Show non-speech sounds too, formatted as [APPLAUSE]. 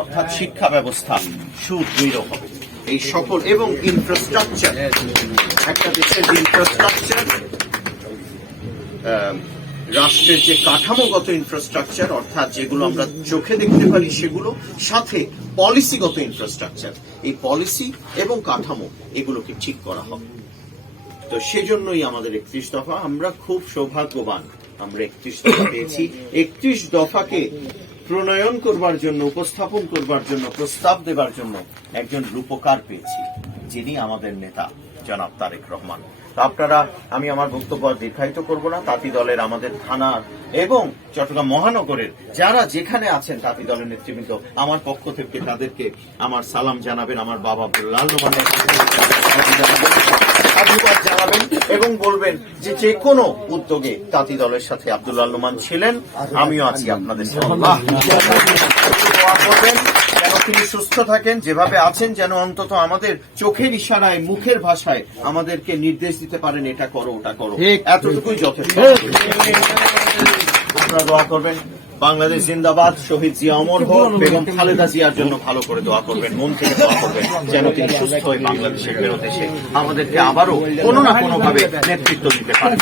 অর্থাৎ শিক্ষা ব্যবস্থা সুদৃঢ় হবে এই সকল এবং ইনফ্রাস্ট্রাকচার একটা দেশের ইনফ্রাস্ট্রাকচার রাষ্ট্রের যে কাঠামোগত ইনফ্রাস্ট্রাকচার অর্থাৎ যেগুলো আমরা চোখে দেখতে পারি সেগুলো, সাথে পলিসিগত ইনফ্রাস্ট্রাকচার এই পলিসি এবং কাঠামো, এগুলোকে ঠিক করা হবে। তো সেজন্যই আমাদের একত্রিশ দফা। আমরা খুব সৌভাগ্যবান আমরা একত্রিশ দফা [COUGHS] পেয়েছি। একত্রিশ দফাকে প্রণয়ন করবার জন্য উপস্থাপন করবার জন্য প্রস্তাব দেবার জন্য একজন রূপকার পেয়েছি যিনি আমাদের নেতা জনাব তারেক রহমান। আপনারা আমি আমার বক্তব্য দীর্ঘায়িত করব না। তাঁতি দলের আমাদের থানার এবং চট্টগ্রাম মহানগরের যারা যেখানে আছেন তাঁতি দলের নেতৃবৃন্দ আমার পক্ষ থেকে তাদেরকে আমার সালাম জানাবেন। আমার বাবা লাল এবং বলবেন যে যে কোনো উদ্যোগে তাঁতি দলের সাথে আব্দুল্লাহ নোমান ছিলেন আমিও আছি আপনাদের সাথে করবেন যেন তিনি সুস্থ থাকেন যেভাবে আছেন যেন অন্তত আমাদের চোখের ইশারায় মুখের ভাষায় আমাদেরকে নির্দেশ দিতে পারেন এটা করো ওটা করো। এতটুকুই যথেষ্ট। আপনারা দোয়া করবেন। বাংলাদেশ জিন্দাবাদ শহীদ জিয়া অমর হোক বেগম খালেদা জিয়ার জন্য ভালো করে দোয়া করবেন মন থেকে দোয়া করবেন যেন তিনি সুস্থ হয়ে বাংলাদেশের ফেরত এসে আমাদেরকে আবারও কোনো না কোনো ভাবে নেতৃত্ব দিতে পারেন।